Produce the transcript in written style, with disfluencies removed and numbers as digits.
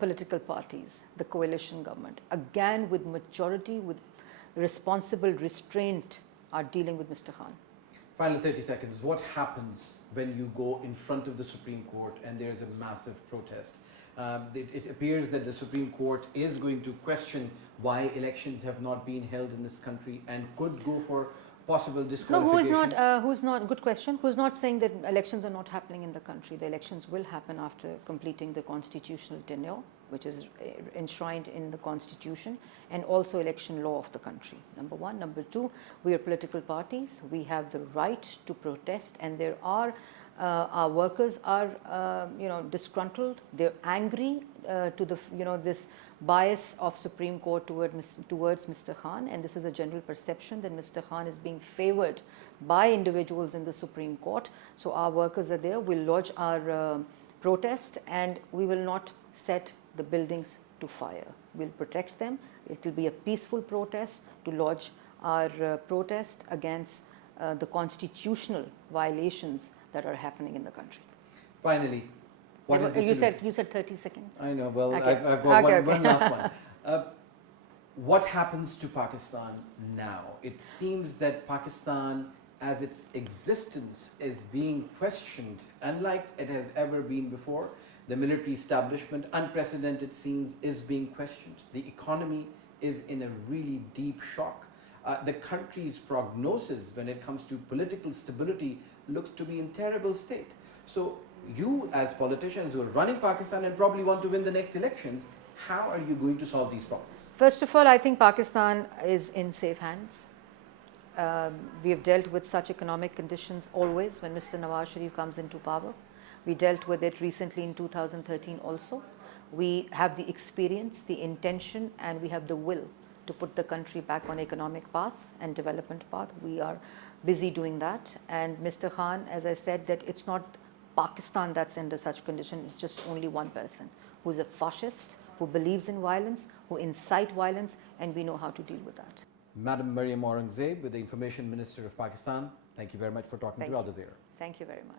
political parties, the coalition government, again with majority, with responsible restraint, are dealing with Mr. Khan. Final 30 seconds. What happens when you go in front of the Supreme Court and there's a massive protest? It appears that the Supreme Court is going to question why elections have not been held in this country and could go for possible disqualification. No, who's not, good question, who's not saying that elections are not happening in the country. The elections will happen after completing the constitutional tenure, which is enshrined in the constitution, and also election law of the country, number one. Number two, we are political parties. We have the right to protest, and there are, our workers are, disgruntled. They're angry to the, this bias of Supreme Court towards Mr. Khan, and this is a general perception that Mr. Khan is being favored by individuals in the Supreme Court. So our workers are there. We'll lodge our protest, and we will not set the buildings to fire. We'll protect them. It will be a peaceful protest to lodge our protest against the constitutional violations that are happening in the country. Finally, what is the solution? You said 30 seconds. I know. Well, okay. I've got one last one. What happens to Pakistan now? It seems that Pakistan, as its existence, is being questioned, unlike it has ever been before. The military establishment, unprecedented scenes, is being questioned. The economy is in a really deep shock. The country's prognosis when it comes to political stability looks to be in terrible state. So you, as politicians who are running Pakistan and probably want to win the next elections, how are you going to solve these problems? First of all, I think Pakistan is in safe hands. We have dealt with such economic conditions always when Mr. Nawaz Sharif comes into power. We dealt with it recently in 2013 also. We have the experience, the intention, and we have the will to put the country back on economic path and development path. We are busy doing that. And Mr. Khan, as I said, that it's not Pakistan that's under such condition, it's just only one person who's a fascist, who believes in violence, who incite violence, and we know how to deal with that. Madam Maryam Aurangzeb, with the Information Minister of Pakistan, thank you very much for talking to Al Jazeera. Thank you very much.